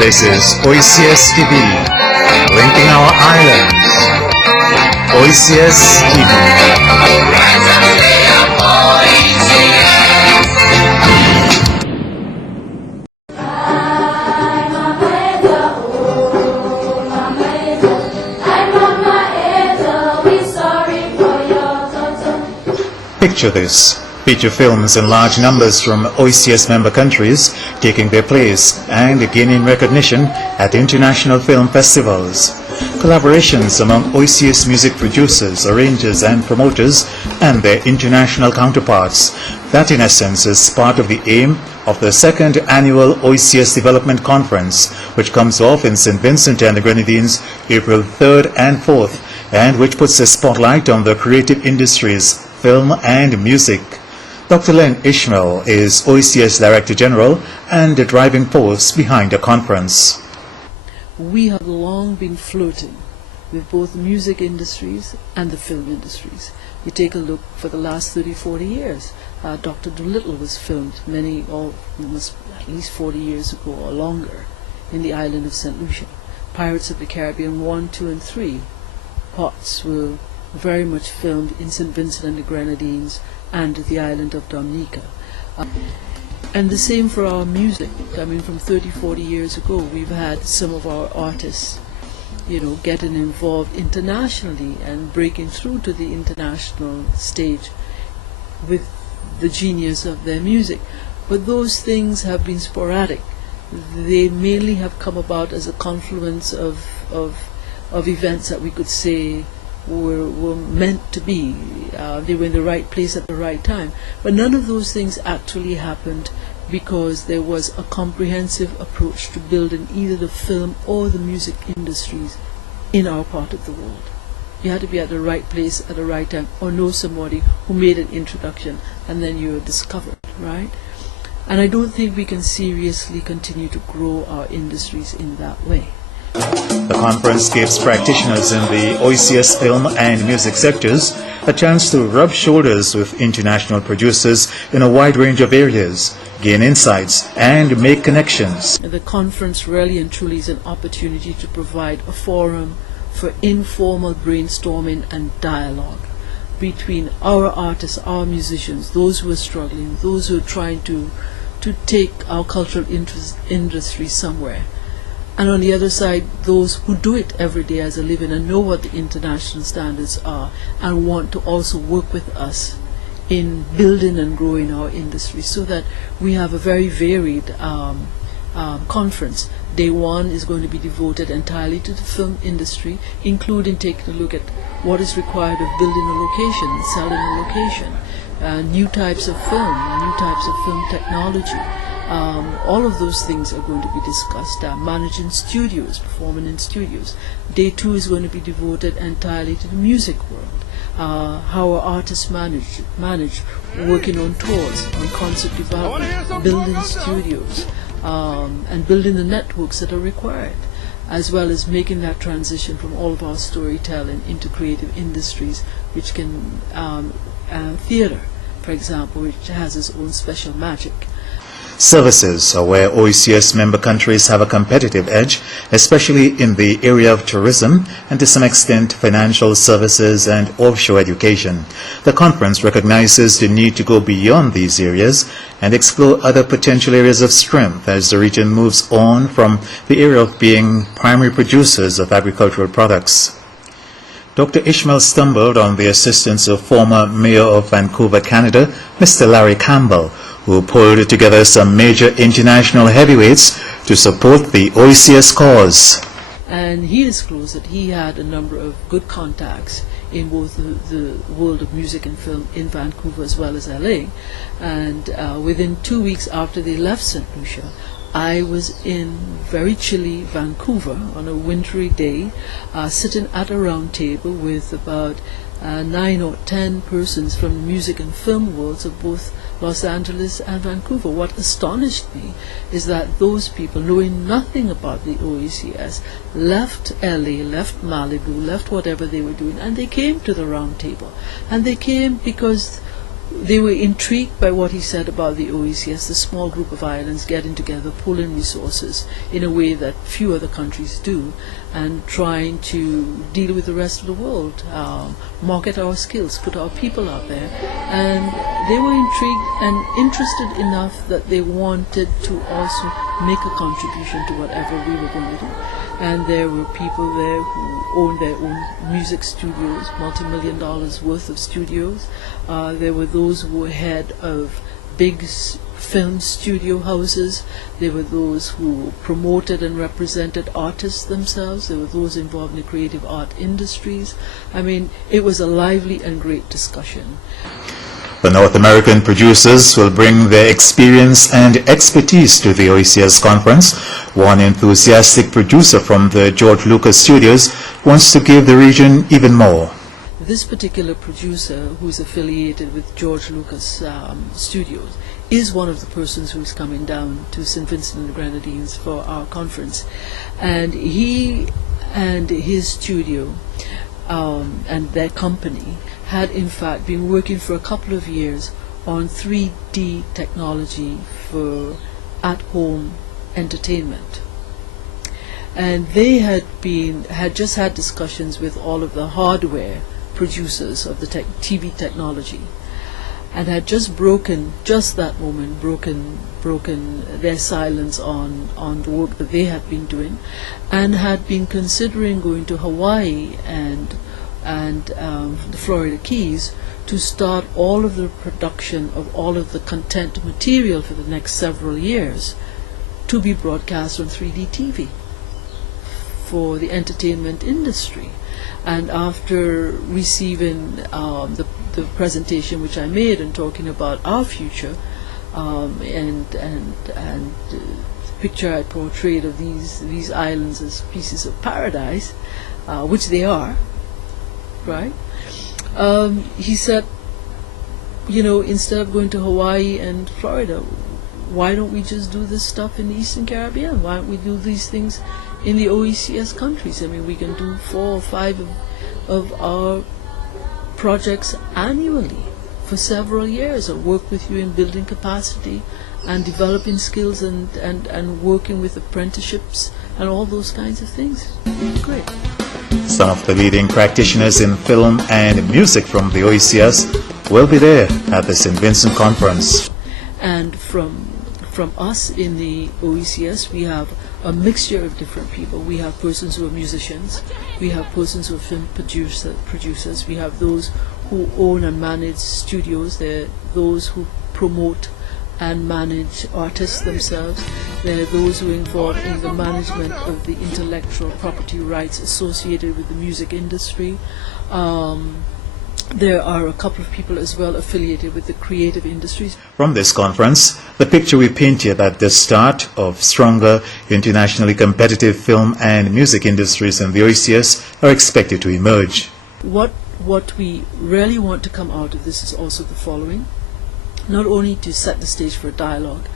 This is OECS TV, linking our islands. OECS TV. Picture this. Feature films in large numbers from OECS member countries taking their place and gaining recognition at international film festivals. Collaborations among OECS music producers, arrangers and promoters and their international counterparts. That in essence is part of the aim of the second annual OECS Development Conference, which comes off in St. Vincent and the Grenadines April 3rd and 4th, and which puts a spotlight on the creative industries, film and music. Dr. Len Ishmael is OECS Director General and the driving force behind the conference. We have long been flirting with both the music industries and the film industries. You take a look for the last 30-40 years. Dr. Dolittle was filmed almost at least 40 years ago or longer in the island of St. Lucia. Pirates of the Caribbean 1, 2 and 3 parts were very much filmed in St. Vincent and the Grenadines and the island of Dominica. And the same for our music. I mean, from 30-40 years ago, we've had some of our artists, getting involved internationally and breaking through to the international stage with the genius of their music. But those things have been sporadic. They mainly have come about as a confluence of events that we could say were meant to be. They were in the right place at the right time. But none of those things actually happened because there was a comprehensive approach to building either the film or the music industries in our part of the world. You had to be at the right place at the right time or know somebody who made an introduction and then you're discovered, right? And I don't think we can seriously continue to grow our industries in that way. The conference gives practitioners in the OECS film and music sectors a chance to rub shoulders with international producers in a wide range of areas, gain insights and make connections. The conference really and truly is an opportunity to provide a forum for informal brainstorming and dialogue between our artists, our musicians, those who are struggling, those who are trying to take our cultural industry somewhere. And on the other side, those who do it every day as a living and know what the international standards are and want to also work with us in building and growing our industry so that we have a very varied conference. Day one is going to be devoted entirely to the film industry, including taking a look at what is required of building a location and selling a location, new types of film, new types of film technology. All of those things are going to be discussed. Managing studios, performing in studios. Day two is going to be devoted entirely to the music world. How our artists manage working on tours, on concert development, building studios, and building the networks that are required, as well as making that transition from all of our storytelling into creative industries, which can theater, for example, which has its own special magic. Services are where OECS member countries have a competitive edge, especially in the area of tourism and to some extent financial services and offshore education. The conference recognizes the need to go beyond these areas and explore other potential areas of strength as the region moves on from the area of being primary producers of agricultural products. Dr. Ishmael stumbled on the assistance of former Mayor of Vancouver, Canada, Mr. Larry Campbell, who pulled together some major international heavyweights to support the OECS cause. And he disclosed that he had a number of good contacts in both the world of music and film in Vancouver as well as LA. And within 2 weeks after they left St. Lucia, I was in very chilly Vancouver on a wintry day, sitting at a round table with about 9 or 10 persons from the music and film worlds of both Los Angeles and Vancouver. What astonished me is that those people, knowing nothing about the OECS, left LA, left Malibu, left whatever they were doing, and they came to the round table. And they came because they were intrigued by what he said about the OECS, the small group of islands getting together, pooling resources in a way that few other countries do, and trying to deal with the rest of the world, market our skills, put our people out there. And they were intrigued and interested enough that they wanted to also make a contribution to whatever we were going to do. And there were people there who owned their own music studios, multi-million dollars worth of studios. There were those who were head of big film studio houses. There were those who promoted and represented artists themselves. There were those involved in the creative art industries. I mean, it was a lively and great discussion. The North American producers will bring their experience and expertise to the OECS conference. One enthusiastic producer from the George Lucas Studios wants to give the region even more. This particular producer, who's affiliated with George Lucas Studios, is one of the persons who's coming down to St. Vincent and the Grenadines for our conference. And he and his studio and their company had in fact been working for a couple of years on 3D technology for at-home entertainment. And they had just had discussions with all of the hardware producers of the TV technology, and had just that moment broken their silence on the work that they had been doing, and had been considering going to Hawaii and the Florida Keys to start all of the production of all of the content material for the next several years to be broadcast on 3D TV for the entertainment industry. And after receiving the presentation which I made and talking about our future and the picture I portrayed of these islands as pieces of paradise, which they are, right? He said, you know, instead of going to Hawaii and Florida, why don't we just do this stuff in the Eastern Caribbean? Why don't we do these things in the OECS countries? I mean, we can do 4 or 5 of our projects annually for several years, or work with you in building capacity and developing skills and working with apprenticeships and all those kinds of things. Great. Some of the leading practitioners in film and music from the OECS will be there at the St. Vincent Conference. And from us in the OECS, we have a mixture of different people. We have persons who are musicians, we have persons who are film producers, we have those who own and manage studios, there are those who promote and manage artists themselves, there are those who are involved in the management of the intellectual property rights associated with the music industry. There are a couple of people as well affiliated with the creative industries. From this conference, the picture we painted at the start of stronger, internationally competitive film and music industries in the OECS are expected to emerge. What we really want to come out of this is also the following: not only to set the stage for a dialogue,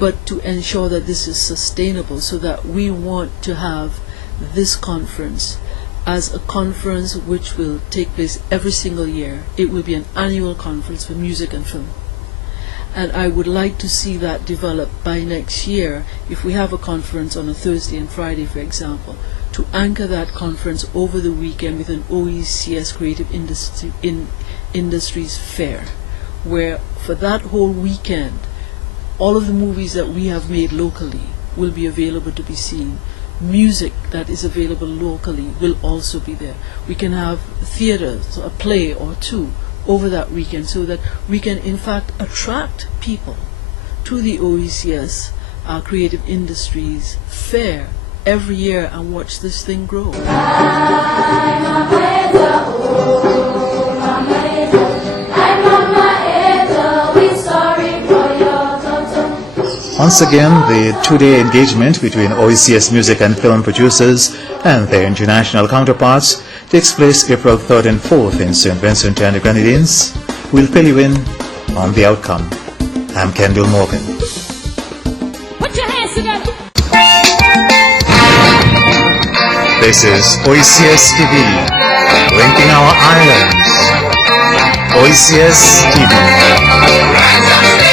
but to ensure that this is sustainable, so that we want to have this conference as a conference which will take place every single year. It will be an annual conference for music and film. And I would like to see that develop by next year, if we have a conference on a Thursday and Friday, for example, to anchor that conference over the weekend with an OECS Creative Industries Fair, where for that whole weekend, all of the movies that we have made locally will be available to be seen. Music that is available locally will also be there. We can have theaters, a play or two over that weekend, so that we can in fact attract people to the OECS Creative Industries Fair every year and watch this thing grow. Once again, the two-day engagement between OECS music and film producers and their international counterparts takes place April 3rd and 4th in St. Vincent and the Grenadines. We'll fill you in on the outcome. I'm Kendall Morgan. Put your hands together. This is OECS TV, linking our islands. OECS TV.